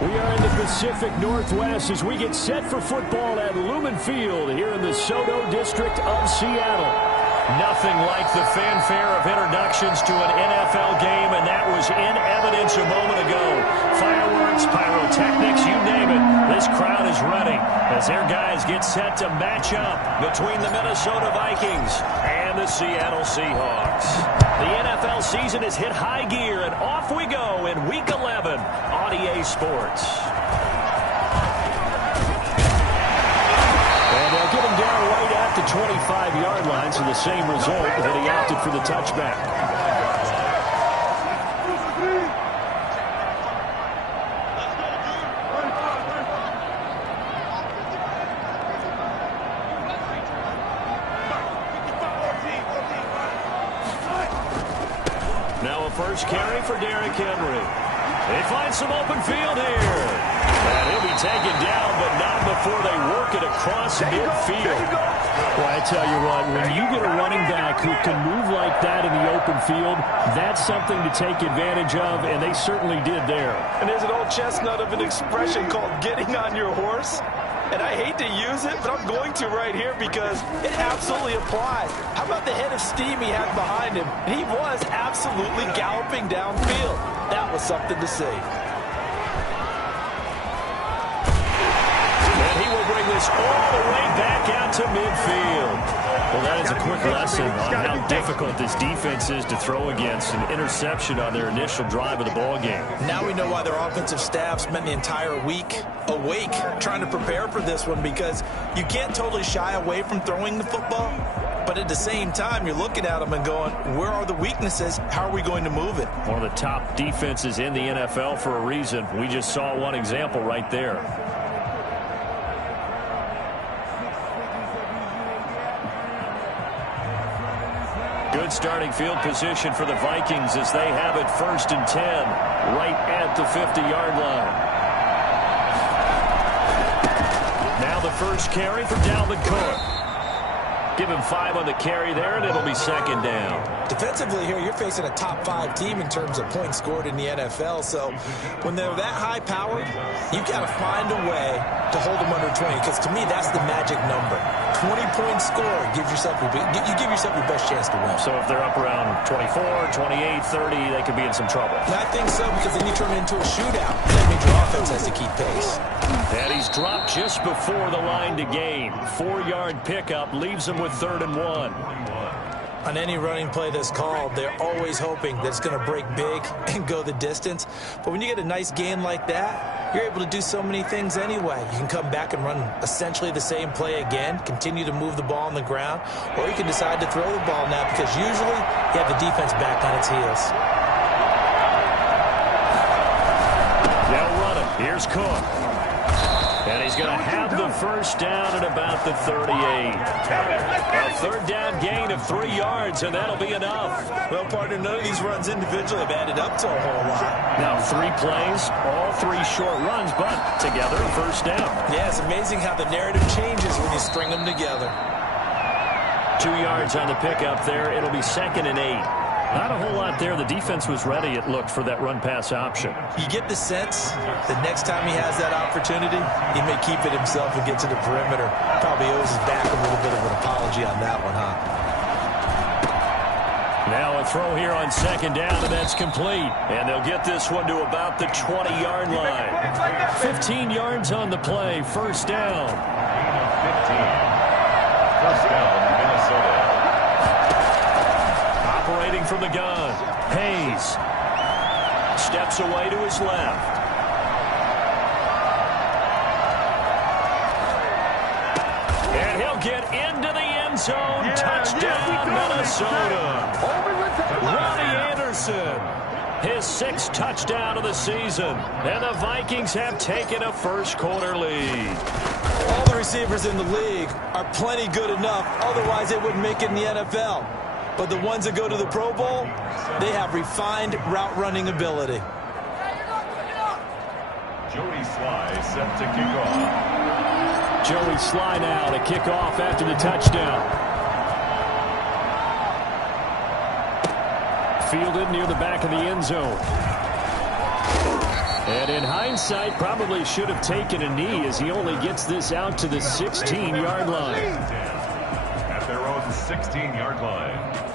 We are in the Pacific Northwest as we get set for football at Lumen Field here in the Soto District of Seattle. Nothing like the fanfare of introductions to an NFL game, and that was in evidence a moment ago. Fireworks, pyrotechnics, you name it. This crowd is ready as their guys get set to match up between the Minnesota Vikings and the Seattle Seahawks. The NFL season has hit high gear, and off we go in Week 11 on EA Sports. Get him down right at the 25-yard line, so the same result that he opted for the touchback. Now a first carry for Derrick Henry. They find some open field here. And he'll be taken down, but not before they work it across midfield. Well, I tell you what, when you get a running back who can move like that in the open field, that's something to take advantage of, and they certainly did there. And there's an old chestnut of an expression called getting on your horse. And I hate to use it, but I'm going to right here because it absolutely applies. How about the head of steam he had behind him? And he was absolutely galloping downfield. That was something to see. Bring this all the way back out to midfield. Well, that is a quick lesson on how difficult this defense is to throw against. An interception on their initial drive of the ball game. Now we know why their offensive staff spent the entire week awake trying to prepare for this one, because you can't totally shy away from throwing the football, but at the same time you're looking at them and going, where are the weaknesses? How are we going to move it? One of the top defenses in the NFL for a reason. We just saw one example right there. Good starting field position for the Vikings as they have it 1st and 10 right at the 50-yard line. Now the first carry for Dalvin Cook. Give him 5 on the carry there, and it'll be 2nd down. Defensively here, you're facing a top 5 team in terms of points scored in the NFL. So when they're that high powered, you've got to find a way to hold them under 20, because to me, that's the magic number. 20-point score, you give yourself your best chance to win. So if they're up around 24, 28, 30, they could be in some trouble. I think so, because then you turn it into a shootout. That means your offense has to keep pace. And he's dropped just before the line to gain. 4-yard pickup leaves him with 3rd and 1. On any running play that's called, they're always hoping that it's going to break big and go the distance. But when you get a nice gain like that, you're able to do so many things anyway. You can come back and run essentially the same play again, continue to move the ball on the ground, or you can decide to throw the ball now, because usually you have the defense back on its heels. They'll run it. Here's Cook. And he's going to have the first down at about the 38. A 3rd down gain of 3 yards, and that'll be enough. Well, partner, none of these runs individually have added up to a whole lot. Now 3 plays, all 3 short runs, but together a first down. Yeah, it's amazing how the narrative changes when you string them together. 2 yards on the pickup there. It'll be 2nd and 8. Not a whole lot there. The defense was ready, it looked, for that run-pass option. You get the sense that next time he has that opportunity, he may keep it himself and get to the perimeter. Probably owes his back a little bit of an apology on that one, huh? Now a throw here on 2nd down, and that's complete. And they'll get this one to about the 20-yard line. 15 yards on the play, 1st down. 15. 1st down, Minnesota. Operating from the gun, Hayes steps away to his left. And he'll get into the end zone. Touchdown, Minnesota. Ronnie Anderson, his 6th touchdown of the season. And the Vikings have taken a first-quarter lead. All the receivers in the league are plenty good enough. Otherwise, they wouldn't make it in the NFL. But the ones that go to the Pro Bowl, they have refined route running ability. Joey Sly set to kick off. Joey Sly now to kick off after the touchdown. Fielded near the back of the end zone. And And in hindsight, probably should have taken a knee as he only gets this out to the 16-yard line. At their own 16-yard line.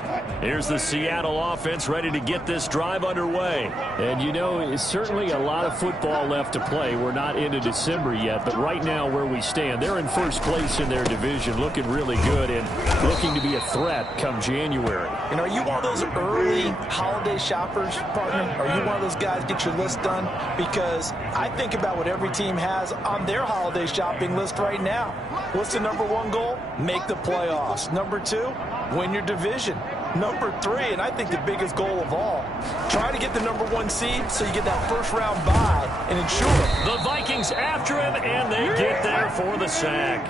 Here's the Seattle offense ready to get this drive underway. And, you know, it's certainly a lot of football left to play. We're not into December yet, but right now where we stand, they're in first place in their division, looking really good and looking to be a threat come January. And are you one of those early holiday shoppers, partner? Are you one of those guys get your list done? Because I think about what every team has on their holiday shopping list right now. What's the number one goal? Make the playoffs. Number two, win your division. Number three, and I think the biggest goal of all, try to get the number one seed so you get that first-round bye and ensure the Vikings after him, and they get there for the sack.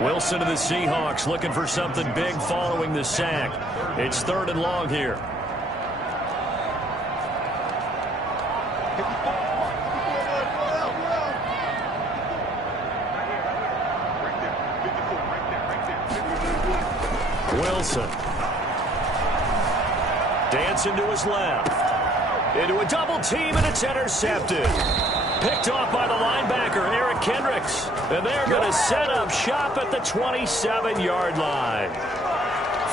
Wilson of the Seahawks looking for something big following the sack. It's 3rd and long here. Wilson. Dancing to his left. Into a double team, and it's intercepted. Picked off by the linebacker, Eric Kendricks. And they're going to set up shop at the 27-yard line.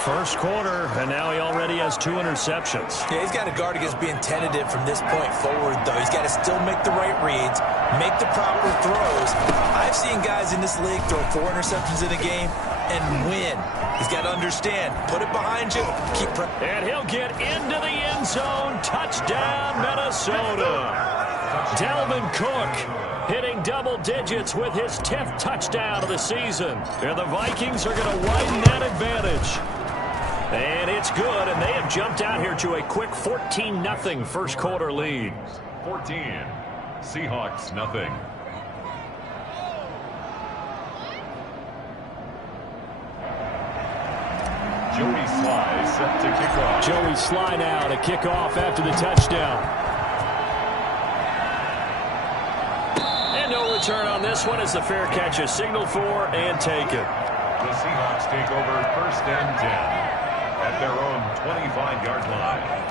First quarter, and now he already has 2 interceptions. Yeah, he's got to guard against being tentative from this point forward, though. He's got to still make the right reads, make the proper throws. I've seen guys in this league throw 4 interceptions in a game and win. He's got to understand, put it behind you, keep and he'll get into the end zone. Touchdown, Minnesota. Dalvin Cook hitting double digits with his 10th touchdown of the season. And the Vikings are going to widen that advantage. And it's good, and they have jumped out here to a quick 14-0 first quarter lead. 14, Seahawks nothing. Joey Sly set to kick off. Joey Sly now to kick off after the touchdown. And no return on this one as the fair catch is signaled for and taken. The Seahawks take over 1st and 10 at their own 25-yard line.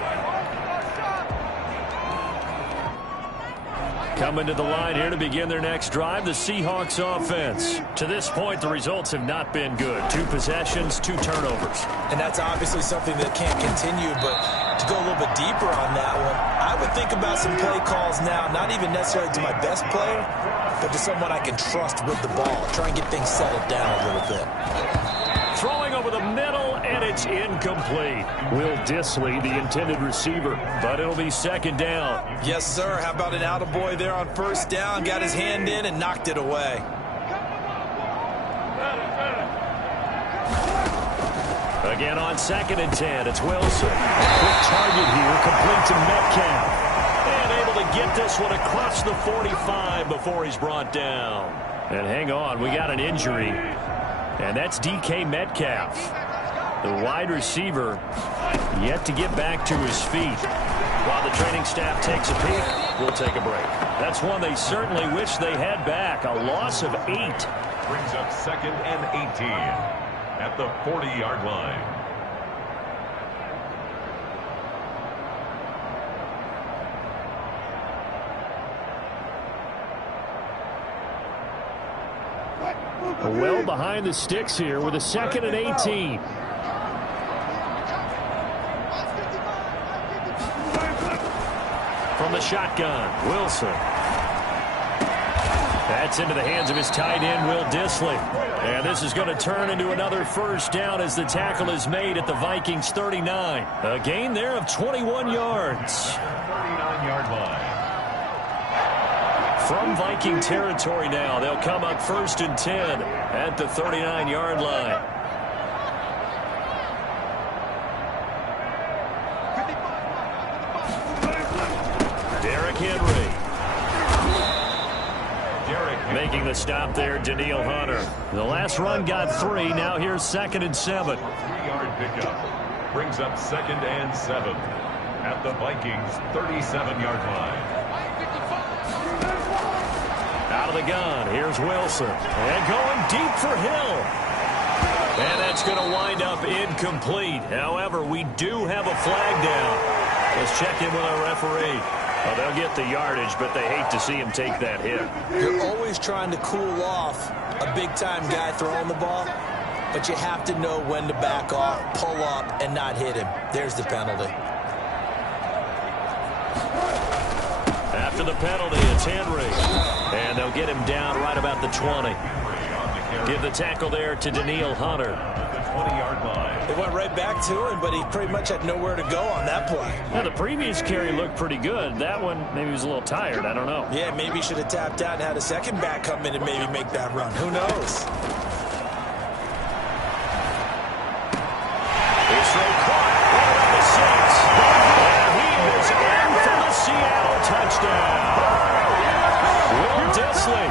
Coming to the line here to begin their next drive, the Seahawks offense. To this point, the results have not been good. 2 possessions, 2 turnovers. And that's obviously something that can't continue, but to go a little bit deeper on that one, I would think about some play calls now, not even necessarily to my best player, but to someone I can trust with the ball. Try and get things settled down a little bit. Throwing over the middle, and it's incomplete. Will Dissly, the intended receiver, but it'll be 2nd down. Yes, sir. How about an attaboy there on 1st down? Got his hand in and knocked it away. Again on 2nd and 10, it's Wilson. Quick target here, complete to Metcalf. And able to get this one across the 45 before he's brought down. And hang on, we got an injury. And that's DK Metcalf. The wide receiver yet to get back to his feet. While the training staff takes a peek, we'll take a break. That's one they certainly wish they had back. A loss of 8. Brings up 2nd and 18 at the 40-yard line. Well behind the sticks here with a 2nd and 18. From the shotgun, Wilson. That's into the hands of his tight end, Will Dissly. And this is going to turn into another 1st down as the tackle is made at the Vikings 39. A gain there of 21 yards. 39-yard line. From Viking territory now, they'll come up 1st and 10 at the 39-yard line. Derrick Henry. Making the stop there, Danielle Hunter. The last run got 3. Now here's 2nd and 7. 3-yard pickup. Brings up 2nd and 7 at the Vikings 37-yard line. Out of the gun, here's Wilson. And going deep for Hill. And that's going to wind up incomplete. However, we do have a flag down. Let's check in with our referee. Well, they'll get the yardage, but they hate to see him take that hit. You're always trying to cool off a big-time guy throwing the ball, but you have to know when to back off, pull up, and not hit him. There's the penalty. After the penalty, it's Henry. And they'll get him down right about the 20. Give the tackle there to Danielle Hunter. The 20-yard line. They went right back to him, but he pretty much had nowhere to go on that play. Well, the previous carry looked pretty good. That one, maybe he was a little tired. I don't know. Yeah, maybe he should have tapped out and had a second back come in and maybe make that run. Who knows? It's caught right on the 6. And he is in for the Seattle touchdown. Will Dissly,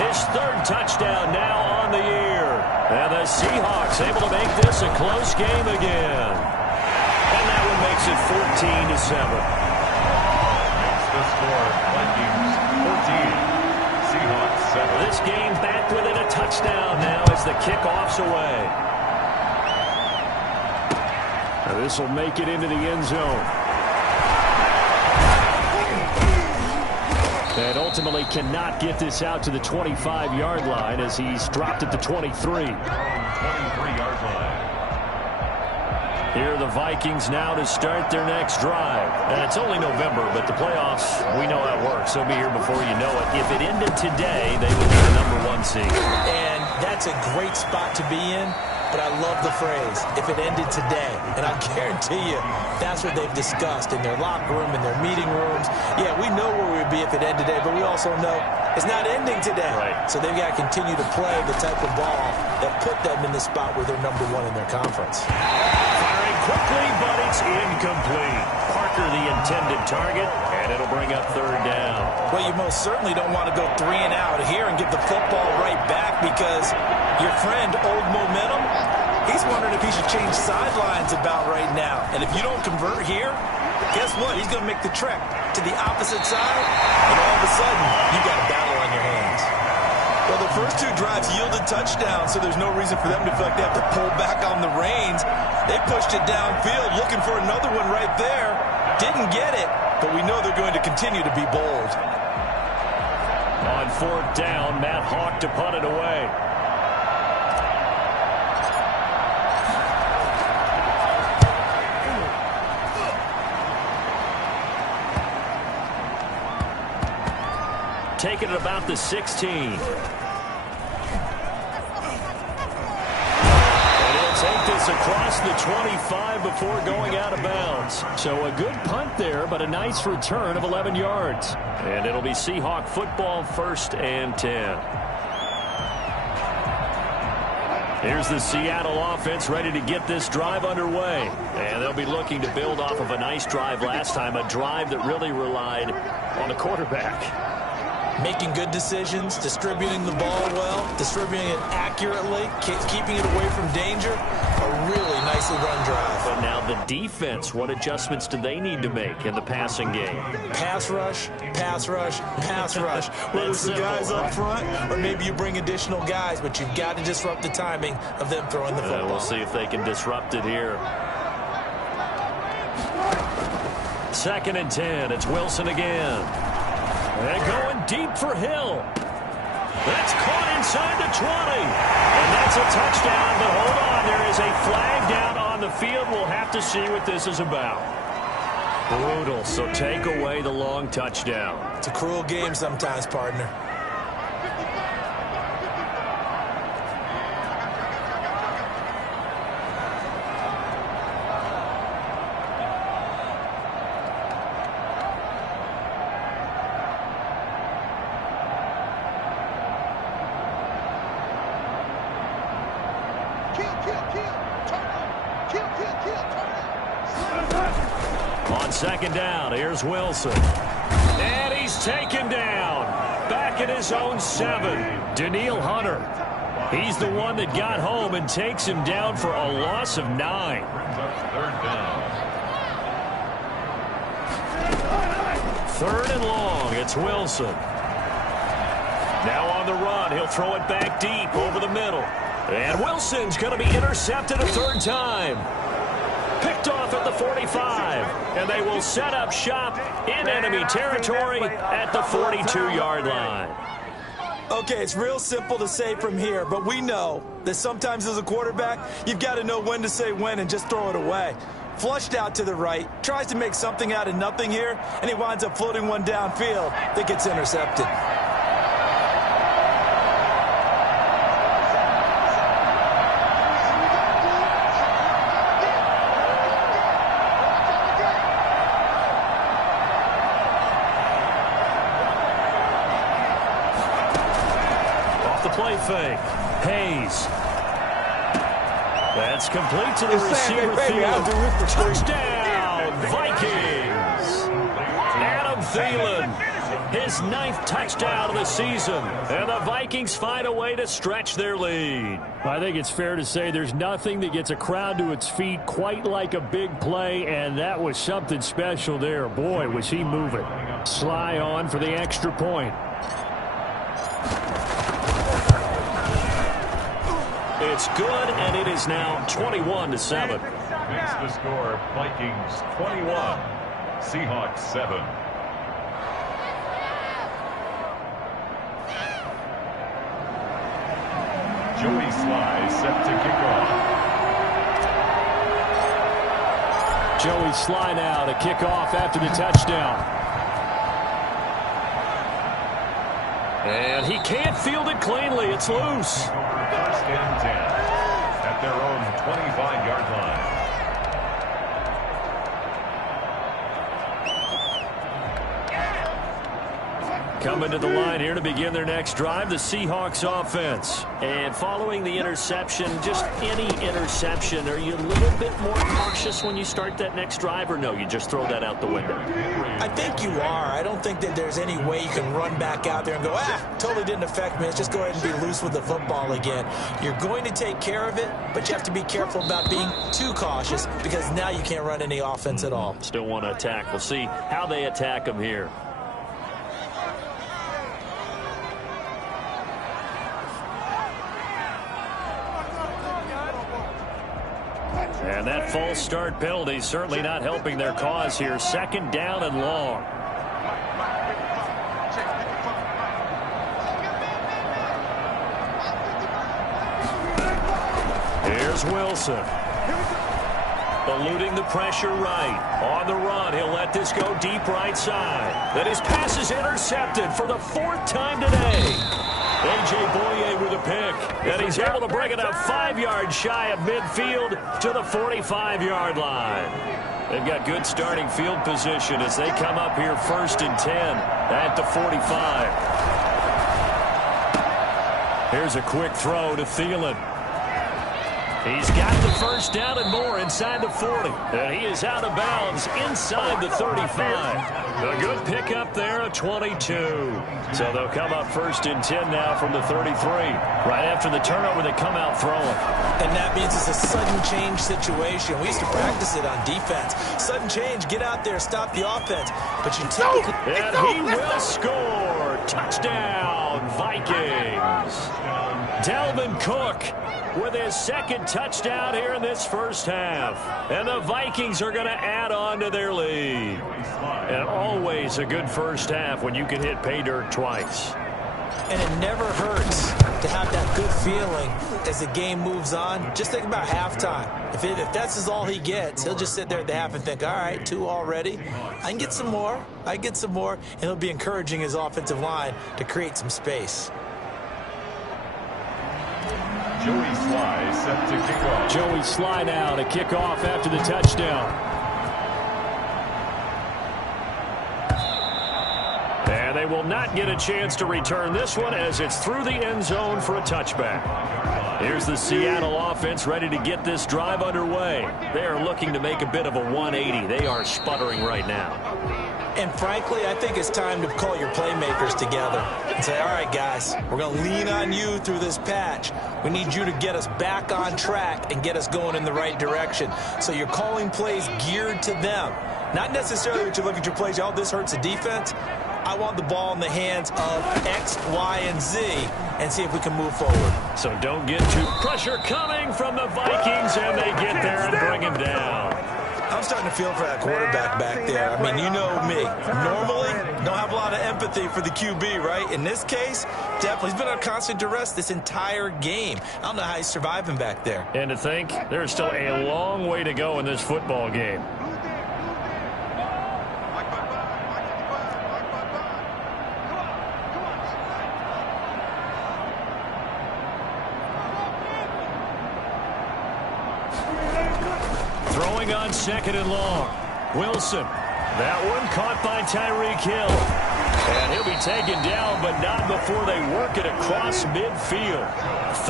his third touchdown now on the year. And the Seahawks able to make this a close game again. And that one makes it 14-7. Makes the score Vikings 14, Seahawks 7. This game back within a touchdown now as the kickoff's away. Now this will make it into the end zone. And ultimately cannot get this out to the 25-yard line as he's dropped at the 23. 23-yard line. Here are the Vikings now to start their next drive. And it's only November, but the playoffs, we know how it works. They'll be here before you know it. If it ended today, they would be the #1 seed. And that's a great spot to be in. But I love the phrase, if it ended today. And I guarantee you, that's what they've discussed in their locker room, in their meeting rooms. Yeah, we know where we would be if it ended today, but we also know it's not ending today. Right. So they've got to continue to play the type of ball that put them in the spot where they're #1 in their conference. Firing quickly, but it's incomplete. Parker the intended target, and it'll bring up third down. Well, you most certainly don't want to go 3 and out here and give the football right back because your friend, Old Momentum, he's wondering if he should change sidelines about right now. And if you don't convert here, guess what? He's going to make the trek to the opposite side, and all of a sudden, you got a battle on your hands. Well, the first 2 drives yielded touchdowns, so there's no reason for them to feel like they have to pull back on the reins. They pushed it downfield, looking for another one right there. Didn't get it, but we know they're going to continue to be bold. On 4th down, Matt Hawk to punt it away. Taking it about the 16. And he'll take this across the 25 before going out of bounds. So a good punt there, but a nice return of 11 yards. And it'll be Seahawk football, 1st and 10. Here's the Seattle offense ready to get this drive underway. And they'll be looking to build off of a nice drive last time, a drive that really relied on the quarterback. Making good decisions, distributing the ball well, distributing it accurately, keeping it away from danger. A really nicely run drive. But now the defense, what adjustments do they need to make in the passing game? Pass rush, pass rush, pass rush. Whether it's the guys up front or maybe you bring additional guys, but you've got to disrupt the timing of them throwing the football. We'll see if they can disrupt it here. 2nd and 10. It's Wilson again. And going deep for Hill. That's caught inside the 20. And that's a touchdown, but hold on. There is a flag down on the field. We'll have to see what this is about. Brutal, so take away the long touchdown. It's a cruel game sometimes, partner. On 2nd down, here's Wilson. And he's taken down. Back at his own 7. Danielle Hunter. He's the one that got home and takes him down for a loss of 9. Brings up 3rd down. 3rd and long, it's Wilson. Now on the run, he'll throw it back deep over the middle. And Wilson's going to be intercepted a 3rd time. picked off at the 45. And they will set up shop in enemy territory at the 42-yard line. Okay, it's real simple to say from here, but we know that sometimes as a quarterback, you've got to know when to say when and just throw it away. Flushed out to the right, tries to make something out of nothing here, and he winds up floating one downfield that gets intercepted. Play fake. Hayes. That's complete to the receiver field. Touchdown, Vikings. Adam Thielen, his 9th touchdown of the season. And the Vikings find a way to stretch their lead. I think it's fair to say there's nothing that gets a crowd to its feet quite like a big play, and that was something special there. Boy, was he moving. Sly on for the extra point. It's good, and it is now 21-7. Makes the score Vikings 21, Seahawks 7. Joey Sly set to kick off. Joey Sly now to kick off after the touchdown. And he can't field it cleanly. It's loose. First and 10 at their own 25-yard line. Coming to the line here to begin their next drive, the Seahawks offense. And following the interception, just any interception, are you a little bit more cautious when you start that next drive, or no, you just throw that out the window? I think you are. I don't think that there's any way you can run back out there and go, totally didn't affect me. Let's just go ahead and be loose with the football again. You're going to take care of it, but you have to be careful about being too cautious because now you can't run any offense at all. Still want to attack. We'll see how they attack them here. And that false start penalty certainly not helping their cause here. 2nd down and long. Here's Wilson. Eluding the pressure right. On the run, he'll let this go deep right side. Then his pass is intercepted for the 4th time today. A.J. Boye with a pick, and he's able to bring it up 5 yards shy of midfield to the 45-yard line. They've got good starting field position as they come up here 1st and 10 at the 45. Here's a quick throw to Thielen. He's got the 1st down and more inside the 40. And he is out of bounds inside the 35. A good pickup there at 22. So they'll come up 1st and 10 now from the 33. Right after the turnover, they come out throwing. And that means it's a sudden change situation. We used to practice it on defense. Sudden change, get out there, stop the offense. But you typically... And he will score. Touchdown, Vikings. Dalvin Cook with his 2nd touchdown here in this 1st half. And the Vikings are going to add on to their lead. And always a good 1st half when you can hit pay dirt twice. And it never hurts to have that good feeling as the game moves on. Just think about halftime. If that's all he gets, he'll just sit there at the half and think, all right, 2 already. I can get some more. I get some more. And he'll be encouraging his offensive line to create some space. Joey Sly set to kick off. Joey Sly now to kick off after the touchdown. And they will not get a chance to return this one as it's through the end zone for a touchback. Here's the Seattle offense ready to get this drive underway. They are looking to make a bit of a 180. They are sputtering right now. And frankly, I think it's time to call your playmakers together and say, all right, guys, we're going to lean on you through this patch. We need you to get us back on track and get us going in the right direction. So you're calling plays geared to them. Not necessarily that you look at your plays, oh, this hurts the defense. I want the ball in the hands of X, Y, and Z and see if we can move forward. So don't get too pressure coming from the Vikings, and they get there and bring him down. I'm starting to feel for that quarterback back there. I mean, you know me. Normally, don't have a lot of empathy for the QB, right? In this case, definitely. He's been on constant duress this entire game. I don't know how he's surviving back there. And to think, there's still a long way to go in this football game. Throwing on 2nd and long. Wilson. That one caught by Tyreek Hill. And he'll be taken down, but not before they work it across midfield.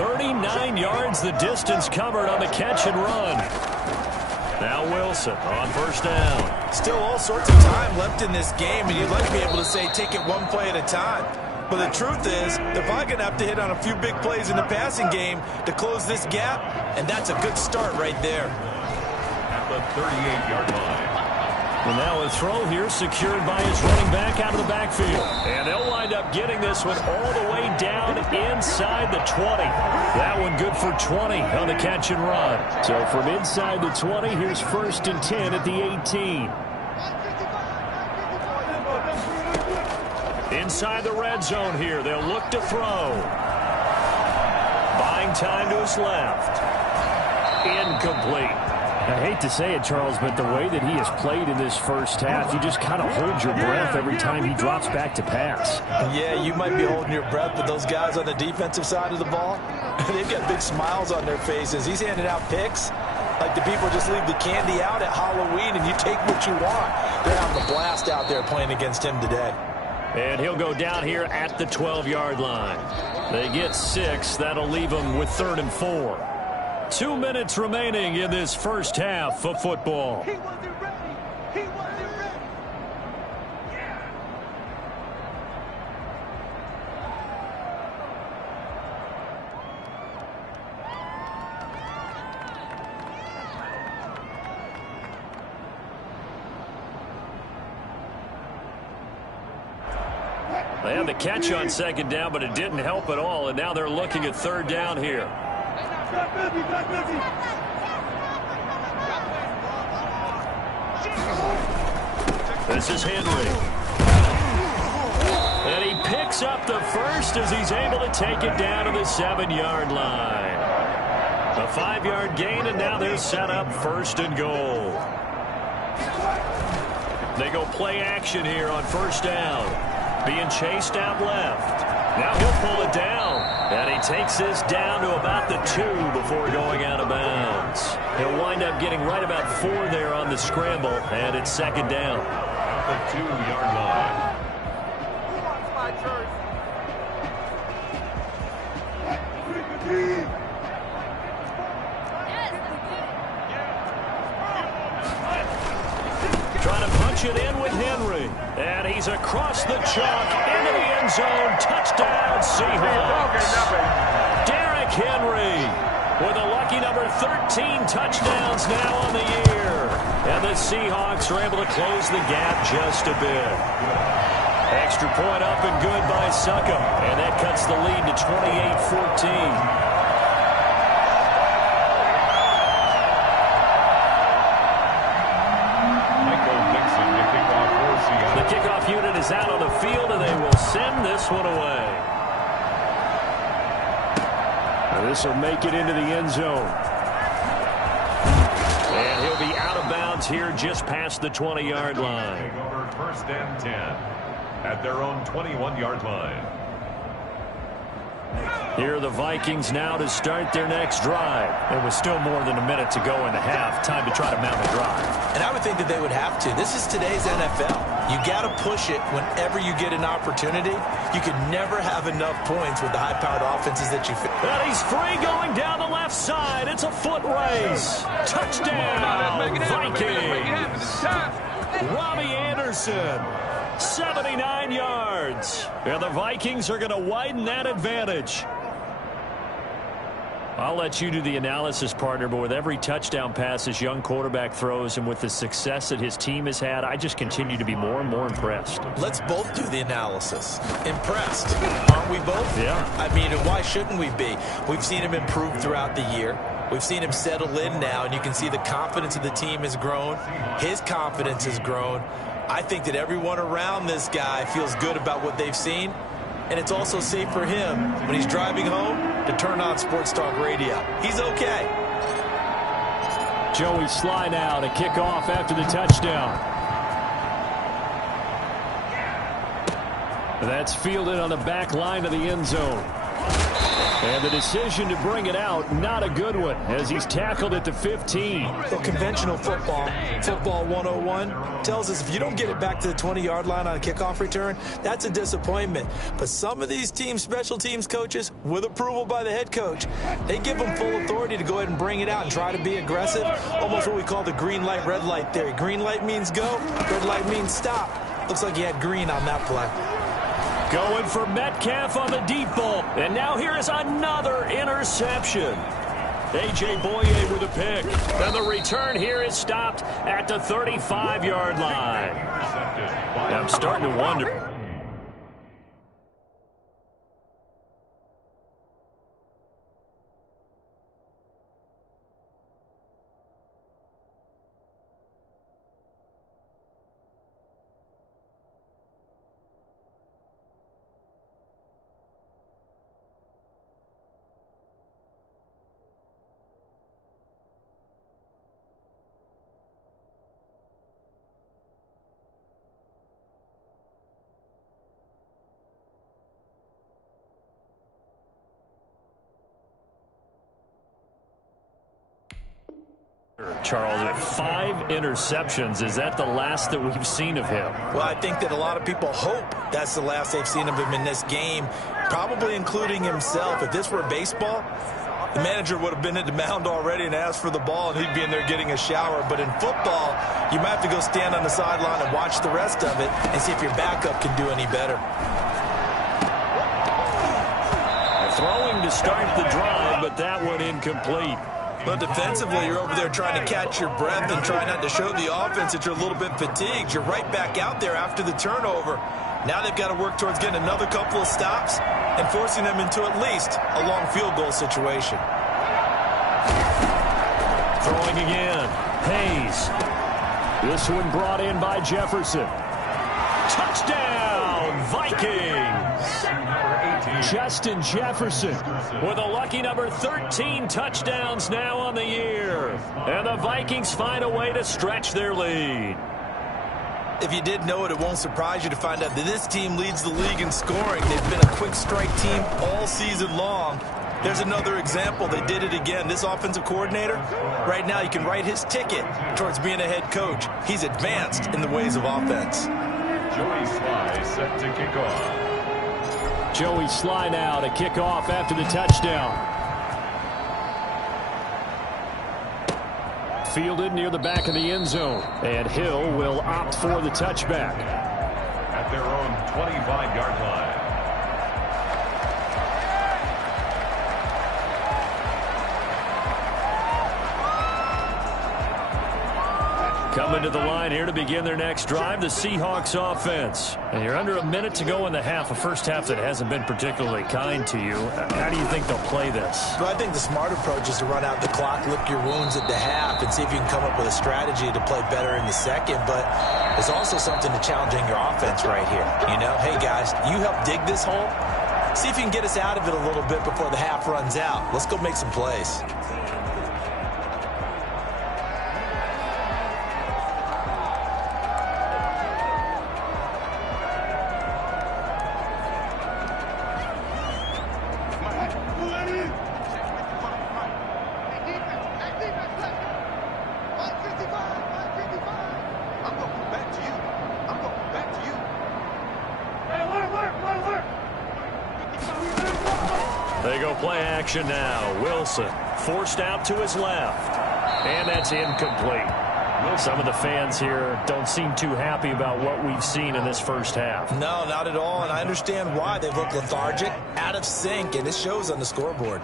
39 yards the distance covered on the catch and run. Now Wilson on 1st down. Still all sorts of time left in this game, and you'd like to be able to say take it one play at a time. But the truth is, they're probably going to have to hit on a few big plays in the passing game to close this gap, and that's a good start right there. At the 38-yard line. And now a throw here secured by his running back out of the backfield. And they'll wind up getting this one all the way down inside the 20. That one good for 20 on the catch and run. So from inside the 20, here's 1st and 10 at the 18. Inside the red zone here, they'll look to throw. Buying time to his left. Incomplete. I hate to say it, Charles, but the way that he has played in this first half, you just kind of hold your breath every time he drops back to pass. Yeah, you might be holding your breath, but those guys on the defensive side of the ball, they've got big smiles on their faces. He's handing out picks like the people just leave the candy out at Halloween and you take what you want. They're having a blast out there playing against him today. And he'll go down here at the 12-yard line. They get 6. That'll leave them with 3rd and 4. 2 minutes remaining in this first half of football. He wasn't ready. He wasn't ready. They had the catch on 2nd down, but it didn't help at all, and now they're looking at 3rd down here. This is Henry. And he picks up the first as he's able to take it down to the 7-yard line. A 5-yard gain, and now they're set up 1st and goal. They go play action here on 1st down. Being chased out left. Now he'll pull it down. And he takes this down to about the 2 before going out of bounds. He'll wind up getting right about 4 there on the scramble, and it's 2nd down. At the 2-yard line. Trying to punch it in with Henry. And he's across the chalk into the end zone. Touchdown, Seahawks. Derrick Henry with a lucky number 13 touchdowns now on the year. And the Seahawks are able to close the gap just a bit. Extra point up and good by Succop. And that cuts the lead to 28-14. The kickoff unit is out on the field, and they will send this one away. Now this will make it into the end zone. And he'll be out of bounds here just past the 20-yard line. Over 1st and 10 at their own 21-yard line. Here are the Vikings now to start their next drive. There was still more than a minute to go in the half. Time to try to mount a drive. And I would think that they would have to. This is today's NFL. You got to push it whenever you get an opportunity. You could never have enough points with the high-powered offenses that you face. And he's free going down the left side. It's a foot race. Touchdown, Vikings. Robbie Anderson. 79 yards. And the Vikings are going to widen that advantage. I'll let you do the analysis, partner, but with every touchdown pass this young quarterback throws and with the success that his team has had, I just continue to be more and more impressed. Let's both do the analysis. Impressed. Aren't we both? Yeah. I mean, why shouldn't we be? We've seen him improve throughout the year. We've seen him settle in now, and you can see the confidence of the team has grown. His confidence has grown. I think that everyone around this guy feels good about what they've seen, and it's also safe for him when he's driving home to turn on Sports Talk Radio. He's okay. Joey Sly now to kick off after the touchdown. That's fielded on the back line of the end zone. And the decision to bring it out, not a good one, as he's tackled at the 15. So conventional football 101, tells us if you don't get it back to the 20-yard line on a kickoff return, that's a disappointment. But some of these teams, special teams coaches, with approval by the head coach, they give them full authority to go ahead and bring it out and try to be aggressive, almost what we call the green light, red light theory. Green light means go, red light means stop. Looks like he had green on that play. Going for Metcalf on the deep ball. And now here is another interception. A.J. Boye with a pick. And the return here is stopped at the 35-yard line. I'm starting to wonder. Charles, at 5 interceptions, is that the last that we've seen of him? Well, I think that a lot of people hope that's the last they've seen of him in this game, probably including himself. If this were baseball, the manager would have been at the mound already and asked for the ball, and he'd be in there getting a shower. But in football, you might have to go stand on the sideline and watch the rest of it and see if your backup can do any better. Throwing to start the drive, but that one incomplete. But defensively, you're over there trying to catch your breath and try not to show the offense that you're a little bit fatigued. You're right back out there after the turnover. Now they've got to work towards getting another couple of stops and forcing them into at least a long field goal situation. Throwing again. Hayes. This one brought in by Jefferson. Touchdown, Vikings! Justin Jefferson with a lucky number 13 touchdowns now on the year. And the Vikings find a way to stretch their lead. If you did know it, it won't surprise you to find out that this team leads the league in scoring. They've been a quick strike team all season long. There's another example. They did it again. This offensive coordinator, right now you can write his ticket towards being a head coach. He's advanced in the ways of offense. Joey Sly set to kick off. Joey Sly now to kick off after the touchdown. Fielded near the back of the end zone. And Hill will opt for the touchback. At their own 25-yard line. Coming to the line here to begin their next drive, the Seahawks offense. And you're under a minute to go in the half, a first half that hasn't been particularly kind to you. How do you think they'll play this? Well, I think the smart approach is to run out the clock, lick your wounds at the half, and see if you can come up with a strategy to play better in the second. But there's also something to challenging your offense right here. You know, hey, guys, you help dig this hole. See if you can get us out of it a little bit before the half runs out. Let's go make some plays. They go play action now. Wilson forced out to his left. And that's incomplete. Some of the fans here don't seem too happy about what we've seen in this first half. No, not at all, and I understand why. They look lethargic, out of sync, and it shows on the scoreboard.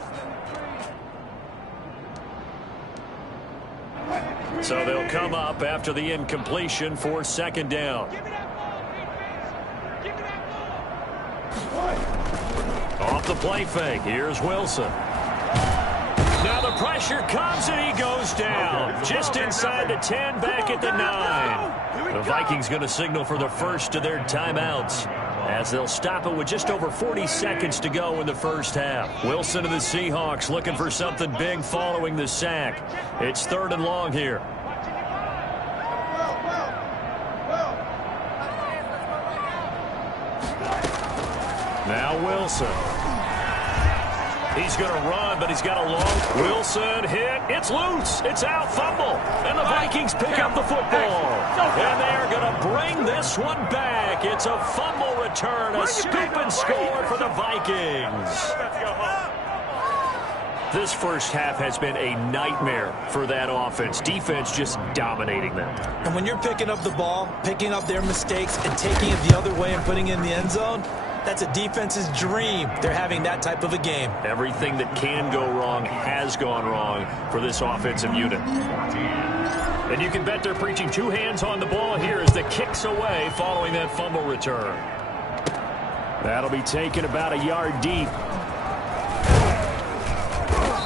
So they'll come up after the incompletion for second down. Off the play fake, here's Wilson. Now the pressure comes, and he goes down. Just inside the 10, back at the 9. The Vikings going to signal for the first of their timeouts, as they'll stop it with just over 40 seconds to go in the first half. Wilson of the Seahawks looking for something big following the sack. It's 3rd and long here. Now Wilson. He's going to run, but he's got a long... Wilson hit. It's loose. It's out. Fumble. And the Vikings pick up the football. And they are going to bring this one back. It's a fumble return. A scoop and score for the Vikings. This first half has been a nightmare for that offense. Defense just dominating them. And when you're picking up the ball, picking up their mistakes, and taking it the other way and putting it in the end zone, that's a defense's dream. They're having that type of a game. Everything that can go wrong has gone wrong for this offensive unit. And you can bet they're preaching 2 hands on the ball here as the kick's away following that fumble return. That'll be taken about a yard deep.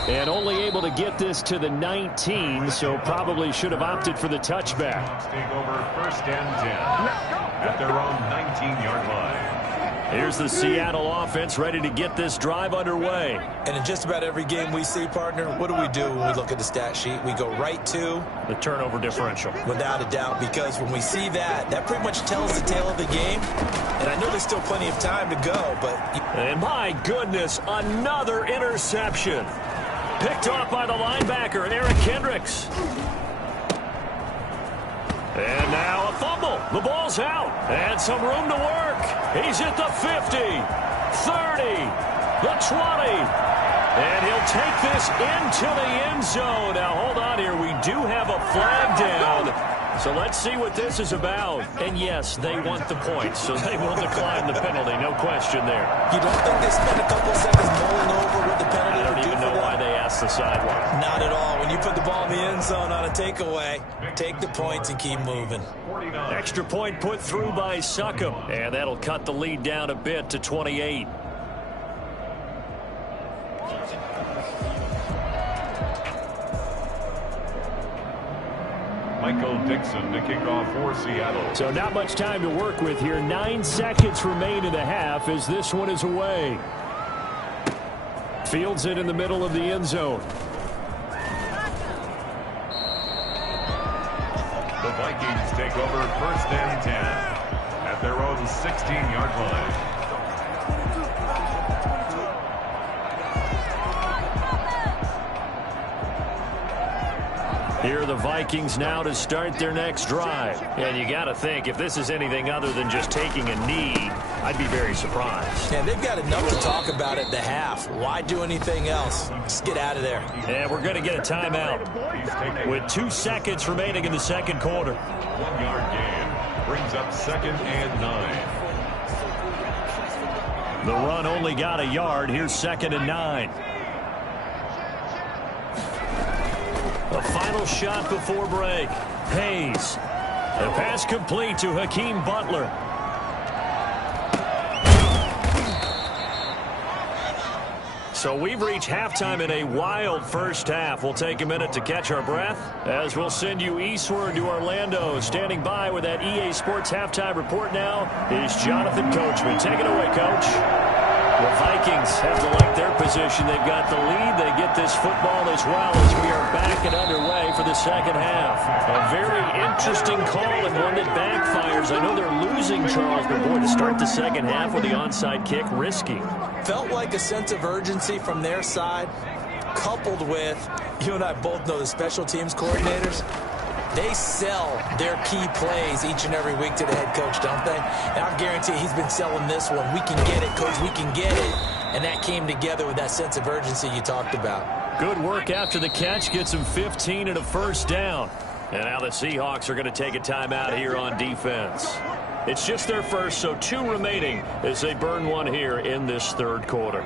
And only able to get this to the 19, so probably should have opted for the touchback. Take over 1st and 10 at their own 19-yard line. Here's the Seattle offense ready to get this drive underway. And in just about every game we see, partner, what do when we look at the stat sheet? We go right to the turnover differential. Without a doubt, because when we see that, that pretty much tells the tale of the game. And I know there's still plenty of time to go, but... And my goodness, another interception. Picked off by the linebacker, Eric Kendricks. And now a fumble. The ball's out. And some room to work. He's at the 50, 30, the 20. And he'll take this into the end zone. Now, hold on here. We do have a flag down. So let's see what this is about. And, yes, they want the points, so they will decline the penalty. No question there. You don't think they spent a couple seconds mulling over what the penalty I don't even know why they asked the sideline. Not at all. When you put the ball in the end zone on a takeaway, take the points and keep moving. Extra point put through by Succop. And that'll cut the lead down a bit to 28. Michael Dixon to kick off for Seattle. So not much time to work with here. 9 seconds remain in the half as this one is away. Fields it in the middle of the end zone. The Vikings take over 1st and 10 at their own 16-yard line. Here are the Vikings now to start their next drive. And you got to think, if this is anything other than just taking a knee, I'd be very surprised. Yeah, they've got enough to talk about at the half. Why do anything else? Just get out of there. And we're going to get a timeout with 2 seconds remaining in the second quarter. 1-yard gain brings up 2nd and 9. The run only got a yard. Here's 2nd and 9. A final shot before break. Hayes. The pass complete to Hakeem Butler. So we've reached halftime in a wild first half. We'll take a minute to catch our breath as we'll send you eastward to Orlando. Standing by with that EA Sports halftime report now is Jonathan Coachman. Take it away, Coach. The Vikings have to like their position. They've got the lead. They get this football as well as we are back and underway for the second half. A very interesting call and one that backfires. I know they're losing, Charles, but boy, to start the second half with the onside kick, risky. Felt like a sense of urgency from their side, coupled with, you and I both know the special teams coordinators. They sell their key plays each and every week to the head coach, don't they? And I guarantee he's been selling this one. We can get it, coach. We can get it. And that came together with that sense of urgency you talked about. Good work after the catch. Gets him 15 and a first down. And now the Seahawks are going to take a timeout here on defense. It's just their first, so 2 remaining as they burn one here in this third quarter.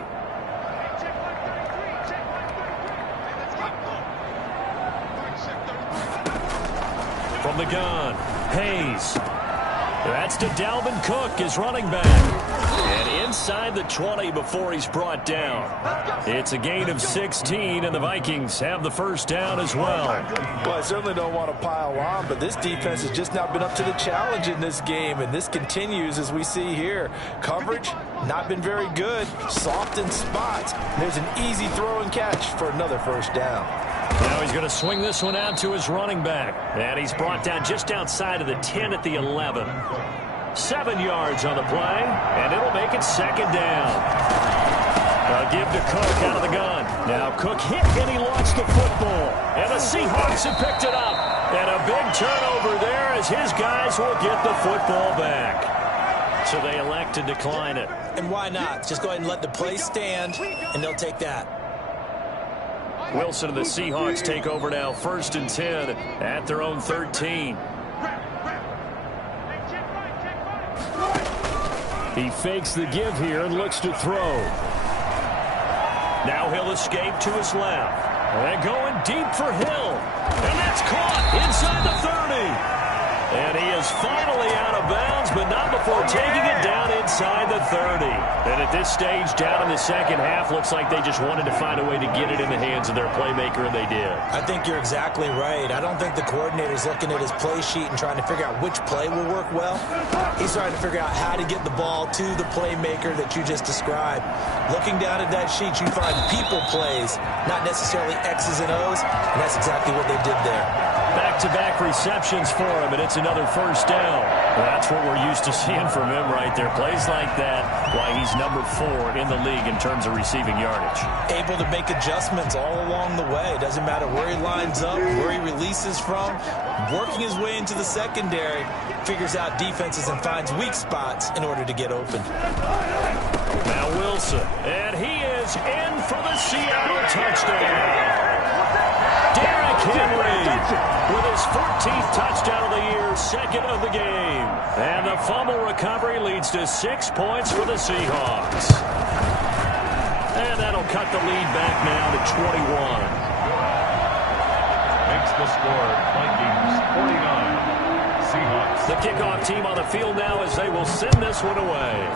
From the gun, Hayes. That's to Dalvin Cook, his running back. And inside inside the 20 before he's brought down. It's a gain of 16, and the Vikings have the first down as well. Well, I certainly don't want to pile on, but this defense has just not been up to the challenge in this game, and this continues as we see here. Coverage, not been very good. Soft in spots. There's an easy throw and catch for another first down. Now he's going to swing this one out to his running back. And he's brought down just outside of the 10 at the 11. 7 yards on the play, and it'll make it second down. A give to Cook out of the gun. Now Cook hit, and he launched the football. And the Seahawks have picked it up. And a big turnover there as his guys will get the football back. So they elect to decline it. And why not? Just go ahead and let the play stand, and they'll take that. Wilson and the Seahawks take over now, 1st and 10 at their own 13. He fakes the give here and looks to throw. Now he'll escape to his left. And going deep for Hill. And that's caught inside the 30. And he is finally out of bounds, but not before taking it down inside the 30. And at this stage, down in the second half, looks like they just wanted to find a way to get it in the hands of their playmaker, and they did. I think you're exactly right. I don't think the coordinator's looking at his play sheet and trying to figure out which play will work well. He's trying to figure out how to get the ball to the playmaker that you just described. Looking down at that sheet, you find people plays, not necessarily X's and O's, and that's exactly what they did there. Back-to-back receptions for him, and it's another first down. That's what we're used to seeing from him right there. Plays like that, why he's number 4 in the league in terms of receiving yardage. Able to make adjustments all along the way. Doesn't matter where he lines up, where he releases from. Working his way into the secondary, figures out defenses and finds weak spots in order to get open. Now Wilson, and he is in for the Seattle touchdown. Derrick Henry with his 14th touchdown of the year, 2nd of the game. And the fumble recovery leads to 6 points for the Seahawks. And that'll cut the lead back now to 21. Makes the score Vikings 49. Seahawks. The kickoff team on the field now as they will send this one away.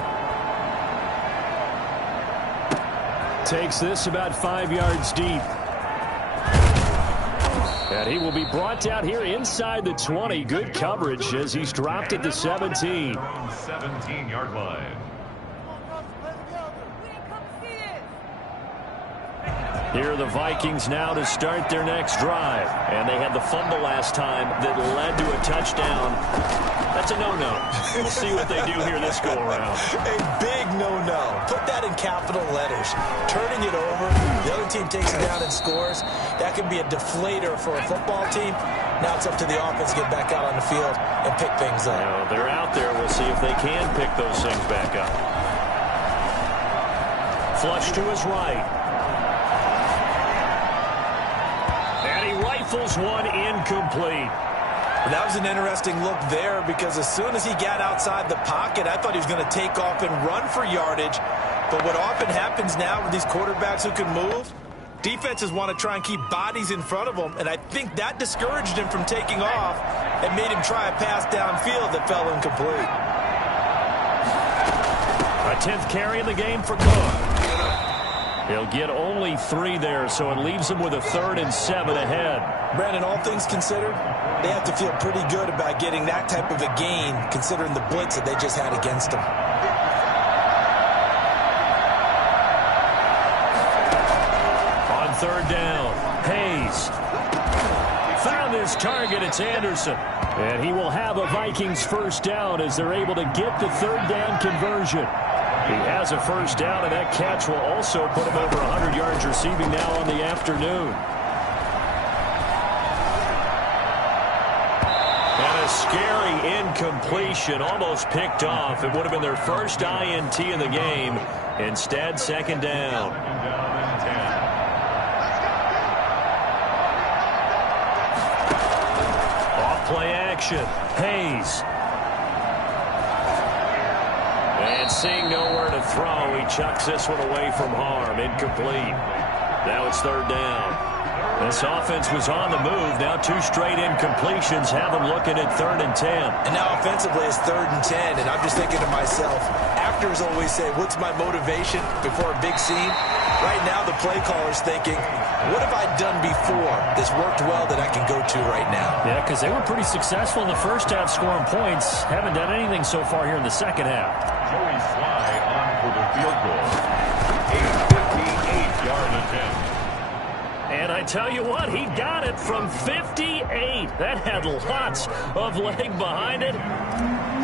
Takes this about 5 yards deep. And he will be brought down here inside the 20. Good coverage as he's dropped at the 17. 17-yard line. Here are the Vikings now to start their next drive. And they had the fumble last time that led to a touchdown. That's a no-no. We'll see what they do here this go-around. A big no-no. Put that in capital letters. Turning it over, the other team takes it down and scores. That could be a deflator for a football team. Now it's up to the offense to get back out on the field and pick things up. Well, they're out there. We'll see if they can pick those things back up. Flush to his right. Rifles one incomplete. That was an interesting look there because as soon as he got outside the pocket, I thought he was going to take off and run for yardage. But what often happens now with these quarterbacks who can move, defenses want to try and keep bodies in front of them, and I think that discouraged him from taking off and made him try a pass downfield that fell incomplete. A 10th carry in the game for Cook. He'll get only 3 there, so it leaves him with a 3rd and 7 ahead. Brandon, all things considered, they have to feel pretty good about getting that type of a gain, considering the blitz that they just had against them. On 3rd down, Hayes. Found his target, it's Anderson. And he will have a Vikings first down as they're able to get the 3rd down conversion. He has a first down, and that catch will also put him over 100 yards receiving now on the afternoon. And a scary incompletion, almost picked off. It would have been their first INT in the game. Instead, 2nd down. Off-play action. Hayes. And seeing nowhere to throw, he chucks this one away from harm. Incomplete. Now it's 3rd down. This offense was on the move. Now 2 straight incompletions have them looking at 3rd and 10. And now offensively it's 3rd and 10. And I'm just thinking to myself, after actors always say, what's my motivation before a big scene? Right now, the play caller's thinking, what have I done before that's worked well that I can go to right now? Yeah, because they were pretty successful in the first half scoring points. Haven't done anything so far here in the second half. Joey Sly on for the field goal. A 58-yard attempt. And I tell you what, he got it from 58. That had lots of leg behind it.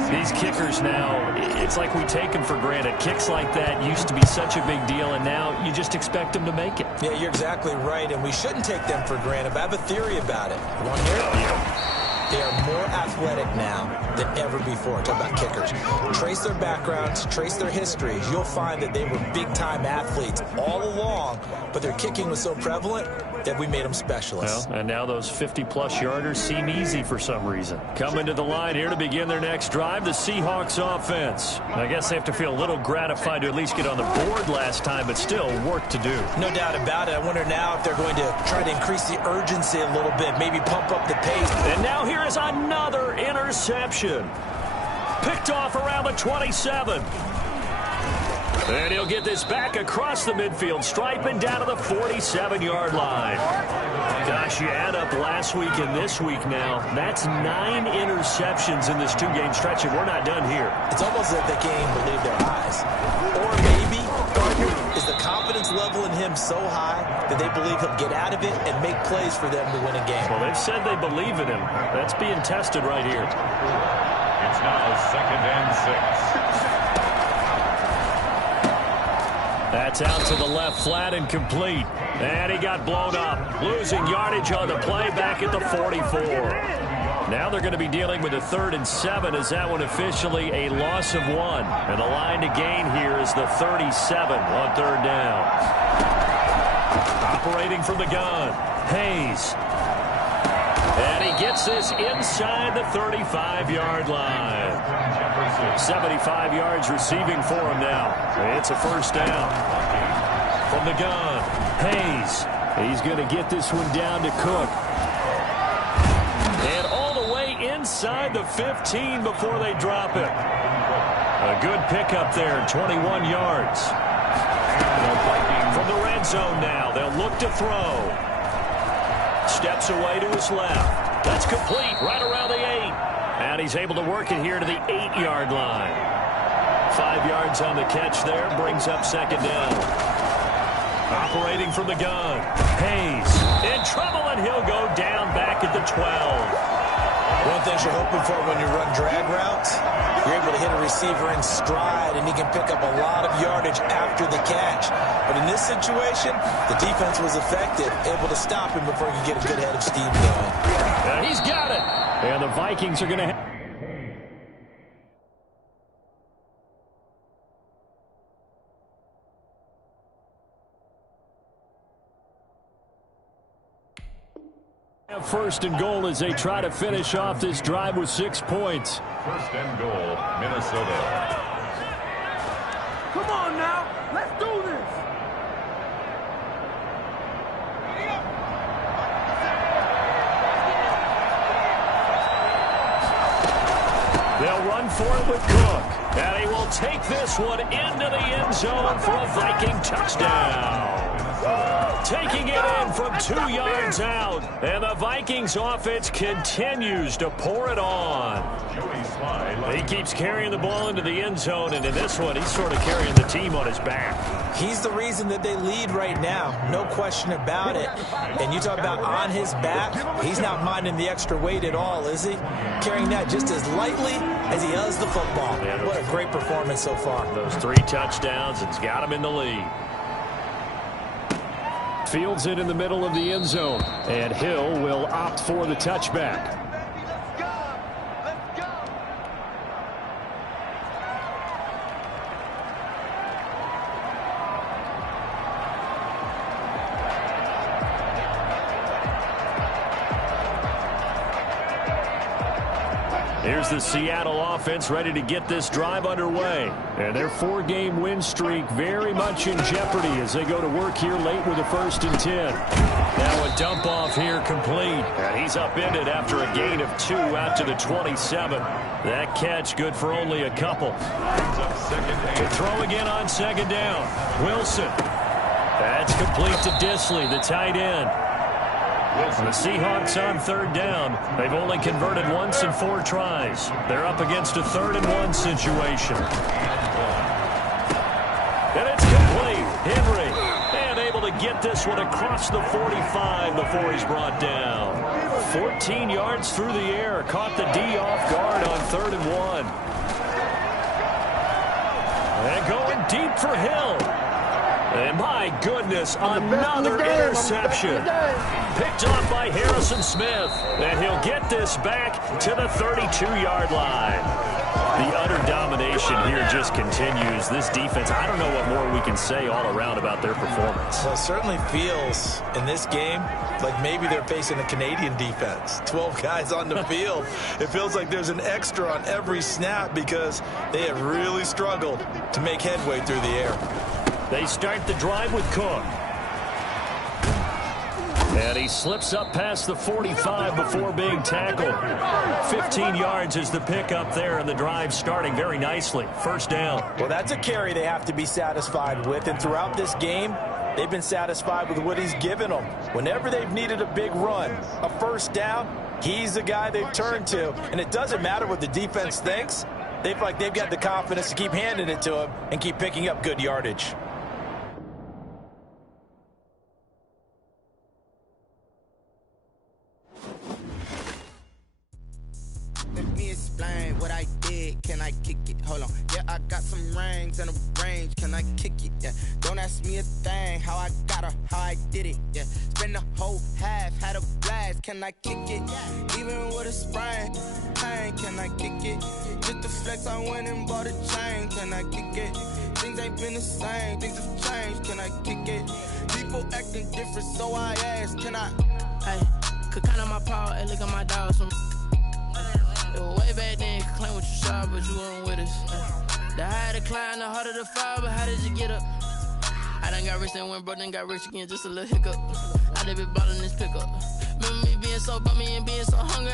These kickers now, it's like we take them for granted. Kicks like that used to be such a big deal, and now you just expect them to make it. Yeah, you're exactly right, and we shouldn't take them for granted. But I have a theory about it. You want to hear it? Yeah. They are more athletic now than ever before. Talk about kickers. Trace their backgrounds, trace their histories. You'll find that they were big-time athletes all along, but their kicking was so prevalent that we made them specialists. Well, and now those 50-plus yarders seem easy for some reason. Coming to the line here to begin their next drive, the Seahawks offense. I guess they have to feel a little gratified to at least get on the board last time, but still work to do. No doubt about it. I wonder now if they're going to try to increase the urgency a little bit, maybe pump up the pace. And now here is another interception. Picked off around the 27. And he'll get this back across the midfield stripe and down to the 47-yard line. Gosh, you add up last week and this week now, that's 9 interceptions in this two-game stretch, and we're not done here. It's almost as if they can't even believe their eyes. Or maybe, Gardner, is the confidence level in him so high that they believe he'll get out of it and make plays for them to win a game. Well, they've said they believe in him. That's being tested right here. It's now 2nd and 6. That's out to the left, flat and complete. And he got blown up. Losing yardage on the play back at the 44. Now they're going to be dealing with a 3rd and 7 as that one officially a loss of 1. And the line to gain here is the 37 on 3rd down. Operating from the gun, Hayes. And he gets this inside the 35-yard line. 75 yards receiving for him now. It's a 1st down. From the gun, Hayes. He's going to get this one down to Cook. And all the way inside the 15 before they drop it. A good pickup there, 21 yards. From the red zone now, they'll look to throw. Steps away to his left. That's complete right around the 8. And he's able to work it here to the 8-yard line. 5 yards on the catch there, brings up 2nd down. Operating from the gun, Hayes in trouble, and he'll go down back at the 12. One thing you're hoping for when you run drag routes, you're able to hit a receiver in stride, and he can pick up a lot of yardage after the catch. But in this situation, the defense was effective, able to stop him before he could get a good head of steam going. And he's got it. And the Vikings are going to have 1st and goal as they try to finish off this drive with 6 points. 1st and goal, Minnesota. Come on now, let's do this. They'll run for it with Cook. And he will take this one into the end zone for a Viking touchdown. Taking it in from 2 yards out. And the Vikings offense continues to pour it on. He keeps carrying the ball into the end zone, and in this one, he's sort of carrying the team on his back. He's the reason that they lead right now, no question about it. And you talk about on his back, he's not minding the extra weight at all, is he? Carrying that just as lightly as he does the football. Yeah, what a great performance so far. Those 3 touchdowns, it's got him in the lead. Fields it in the middle of the end zone, and Hill will opt for the touchback. Here's the Seattle offense ready to get this drive underway. And their 4-game win streak very much in jeopardy as they go to work here late with a 1st and 10. Now a dump off here complete. And he's upended after a gain of 2 out to the 27. That catch good for only a couple. To throw again on 2nd down. Wilson. That's complete to Disley, the tight end. The Seahawks on 3rd down. They've only converted once in 4 tries. They're up against a 3rd and 1 situation. And it's complete. Henry. And able to get this one across the 45 before he's brought down. 14 yards through the air. Caught the D off guard on 3rd and 1. And going deep for Hill. And my goodness, another interception. Picked off by Harrison Smith. And he'll get this back to the 32-yard line. The utter domination here just continues. This defense, I don't know what more we can say all around about their performance. Well, it certainly feels in this game like maybe they're facing a Canadian defense. 12 guys on the field. It feels like there's an extra on every snap because they have really struggled to make headway through the air. They start the drive with Cook. And he slips up past the 45 before being tackled. 15 yards is the pickup there, and the drive starting very nicely. 1st down. Well, that's a carry they have to be satisfied with, and throughout this game, they've been satisfied with what he's given them. Whenever they've needed a big run, a 1st down, he's the guy they've turned to. And it doesn't matter what the defense thinks. They feel like they've got the confidence to keep handing it to him and keep picking up good yardage. Let me explain what I did. Can I kick it? Hold on. Yeah, I got some rings and a range. Can I kick it? Yeah. Don't ask me a thing. How I got her, how I did it. Yeah. Spend the whole half, had a blast. Can I kick it? Even with a sprain, pain. Can I kick it? Just to flex, I went and bought a chain. Can I kick it? Things ain't been the same. Things have changed. Can I kick it? People acting different, so I asked. Can I? Hey, could count on my power. Hey, look at my dogs from. Way back then, you could claim what you saw, but you weren't with us. The higher the climb, the harder the fall, but how did you get up? I done got rich and went broke, then got rich again, just a little hiccup. I done been ballin' this pickup. Remember me being so bummy and being so hungry,